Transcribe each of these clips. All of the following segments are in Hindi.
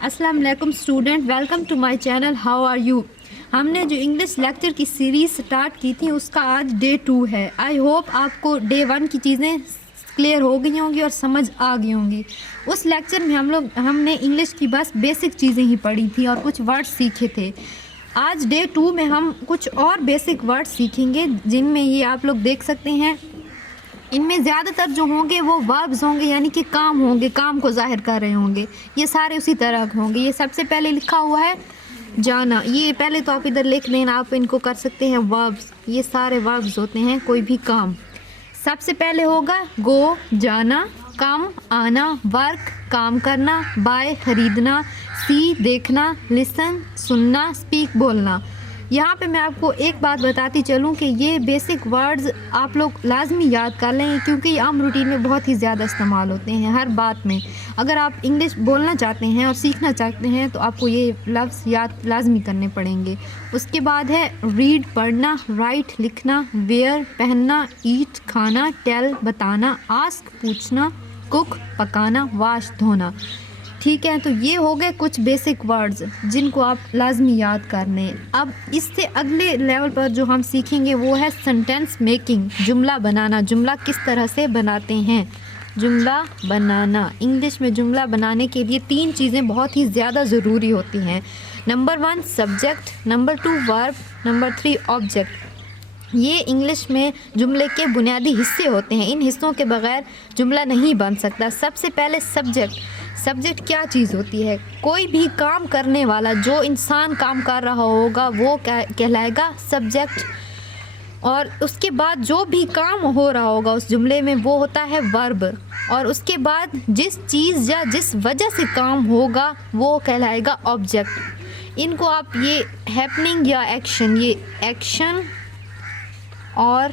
अस्सलाम वालेकुम student, welcome to my channel. How are you. हमने जो इंग्लिश लेक्चर की सीरीज़ स्टार्ट की थी उसका आज डे 2 है। आई होप आपको डे 1 की चीज़ें क्लियर हो गई होंगी और समझ आ गई होंगी। उस लेक्चर में हमने इंग्लिश की बस बेसिक चीज़ें ही पढ़ी थी और कुछ वर्ड्स सीखे थे। आज डे 2 में हम कुछ और बेसिक वर्ड्स सीखेंगे जिनमें ये आप लोग देख सकते हैं। इनमें ज़्यादातर जो होंगे वो वर्ब्स होंगे, यानी कि काम होंगे, काम को जाहिर कर रहे होंगे। ये सारे उसी तरह के होंगे। ये सबसे पहले लिखा हुआ है जाना। ये पहले तो आप इधर लिख लेना, आप इनको कर सकते हैं वर्ब्स। ये सारे वर्ब्स होते हैं कोई भी काम। सबसे पहले होगा गो जाना, कम आना, वर्क काम करना, बाय खरीदना, सी देखना, लिसन सुनना, स्पीक बोलना। यहाँ पे मैं आपको एक बात बताती चलूँ कि ये बेसिक वर्ड्स आप लोग लाजमी याद कर लें, क्योंकि ये आम रूटीन में बहुत ही ज़्यादा इस्तेमाल होते हैं हर बात में। अगर आप इंग्लिश बोलना चाहते हैं और सीखना चाहते हैं तो आपको ये लफ्ज़ याद लाजमी करने पड़ेंगे। उसके बाद है रीड पढ़ना, राइट लिखना, वेयर पहनना, ईट खाना, टेल बताना, आस्क पूछना, कुक पकाना, वाश धोना। ठीक है, तो ये हो गए कुछ बेसिक वर्ड्स जिनको आप लाजमी याद करने। अब इससे अगले लेवल पर जो हम सीखेंगे वो है सेंटेंस मेकिंग, जुमला बनाना। जुमला किस तरह से बनाते हैं। जुमला बनाना, इंग्लिश में जुमला बनाने के लिए 3 चीज़ें बहुत ही ज़्यादा ज़रूरी होती हैं। Number 1 subject, number 2 verb, number 3 object. ये इंग्लिश में जुमले के बुनियादी हिस्से होते हैं। इन हिस्सों के बगैर जुमला नहीं बन सकता। सबसे पहले सब्जेक्ट। सब्जेक्ट क्या चीज़ होती है। कोई भी काम करने वाला, जो इंसान काम कर रहा होगा वो कहलाएगा सब्जेक्ट। और उसके बाद जो भी काम हो रहा होगा उस जुमले में वो होता है वर्ब। और उसके बाद जिस चीज़ या जिस वजह से काम होगा वो कहलाएगा ऑब्जेक्ट। इनको आप ये हैपनिंग या एक्शन, ये एक्शन और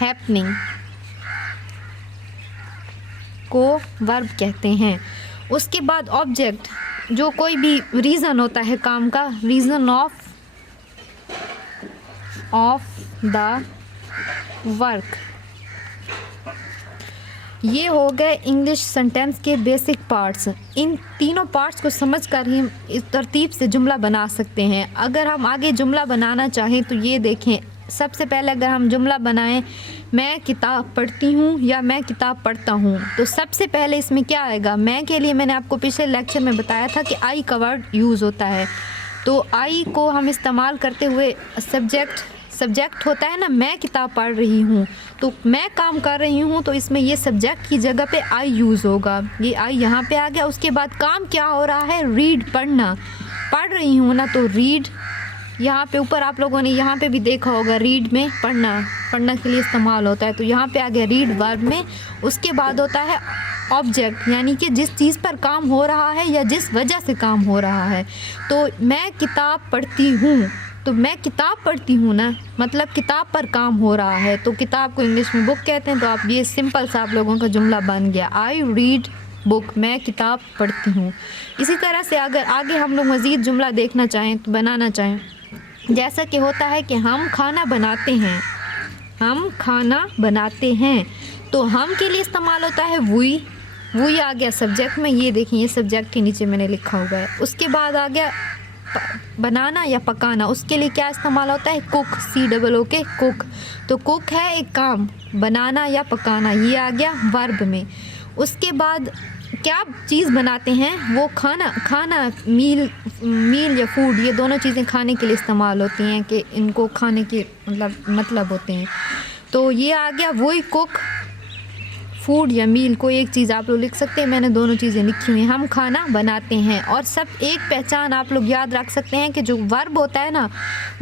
हैपनिंग को वर्ब कहते हैं। उसके बाद ऑब्जेक्ट, जो कोई भी रीज़न होता है काम का, रीज़न ऑफ द वर्क। ये हो गए इंग्लिश सेंटेंस के बेसिक पार्ट्स। इन तीनों पार्ट्स को समझकर ही इस तरतीब से जुमला बना सकते हैं। अगर हम आगे जुमला बनाना चाहें तो ये देखें। सबसे पहले अगर हम जुमला बनाएं, मैं किताब पढ़ती हूँ या मैं किताब पढ़ता हूँ, तो सबसे पहले इसमें क्या आएगा। मैं के लिए मैंने आपको पिछले लेक्चर में बताया था कि आई का वर्ड यूज़ होता है। तो आई को हम इस्तेमाल करते हुए सब्जेक्ट होता है ना। मैं किताब पढ़ रही हूँ तो मैं काम कर रही हूँ, तो इसमें ये सब्जेक्ट की जगह पे आई यूज़ होगा। ये आई यहाँ पे आ गया। उसके बाद काम क्या हो रहा है, रीड पढ़ना। पढ़ रही हूँ ना, तो रीड यहाँ पे ऊपर आप लोगों ने यहाँ पे भी देखा होगा, रीड में पढ़ना के लिए इस्तेमाल होता है। तो यहाँ पे आ गया रीड वर्ब में। उसके बाद होता है ऑब्जेक्ट, यानी कि जिस चीज़ पर काम हो रहा है या जिस वजह से काम हो रहा है। तो मैं किताब पढ़ती हूँ, तो मैं किताब पढ़ती हूँ ना, मतलब किताब पर काम हो रहा है। तो किताब को इंग्लिश में बुक कहते हैं। तो आप ये सिंपल सा आप लोगों का जुमला बन गया, आई रीड बुक, मैं किताब पढ़ती हूँ। इसी तरह से अगर आगे हम लोग मज़ीद जुमला देखना चाहें तो बनाना चाहें, जैसा कि होता है कि हम खाना बनाते हैं, हम खाना बनाते हैं, तो हम के लिए इस्तेमाल होता है वुई आ गया सब्जेक्ट में। ये देखिए, ये सब्जेक्ट के नीचे मैंने लिखा हुआ है। उसके बाद आ गया बनाना या पकाना। उसके लिए क्या इस्तेमाल होता है, कुक, COO कुक। तो कुक है एक काम, बनाना या पकाना, ये आ गया वर्ब में। उसके बाद क्या चीज़ बनाते हैं, वो खाना मील या फूड, ये दोनों चीज़ें खाने के लिए इस्तेमाल होती हैं कि इनको खाने के मतलब होते हैं। तो ये आ गया वही कुक, फूड या मील, कोई एक चीज़ आप लोग लिख सकते हैं। मैंने दोनों चीज़ें लिखी हुई हैं। हम खाना बनाते हैं। और सब एक पहचान आप लोग याद रख सकते हैं कि जो वर्ब होता है ना,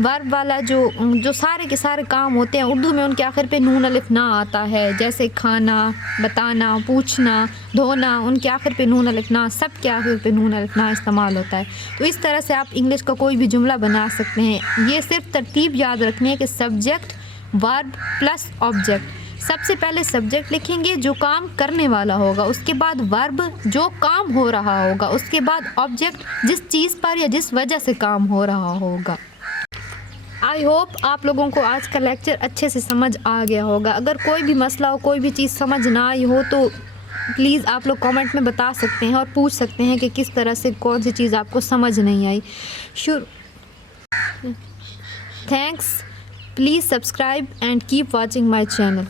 वर्ब वाला जो सारे के सारे काम होते हैं, उर्दू में उनके आखिर पे नून अलिफ ना आता है। जैसे खाना, बताना, पूछना, धोना, उनके आखिर पे नून अलिफ ना, सब के आखिर पे नून अलिफ ना इस्तेमाल होता है। तो इस तरह से आप इंग्लिश का कोई भी जुमला बना सकते हैं। ये सिर्फ तरतीब याद रखनी है कि सब्जेक्ट, वर्ब प्लस ऑब्जेक्ट। सबसे पहले सब्जेक्ट लिखेंगे जो काम करने वाला होगा, उसके बाद वर्ब जो काम हो रहा होगा, उसके बाद ऑब्जेक्ट जिस चीज़ पर या जिस वजह से काम हो रहा होगा। आई होप आप लोगों को आज का लेक्चर अच्छे से समझ आ गया होगा। अगर कोई भी मसला हो, कोई भी चीज़ समझ ना आई हो तो प्लीज़ आप लोग कमेंट में बता सकते हैं और पूछ सकते हैं कि किस तरह से कौन सी चीज़ आपको समझ नहीं आई। Thanks, please subscribe and keep watching my channel.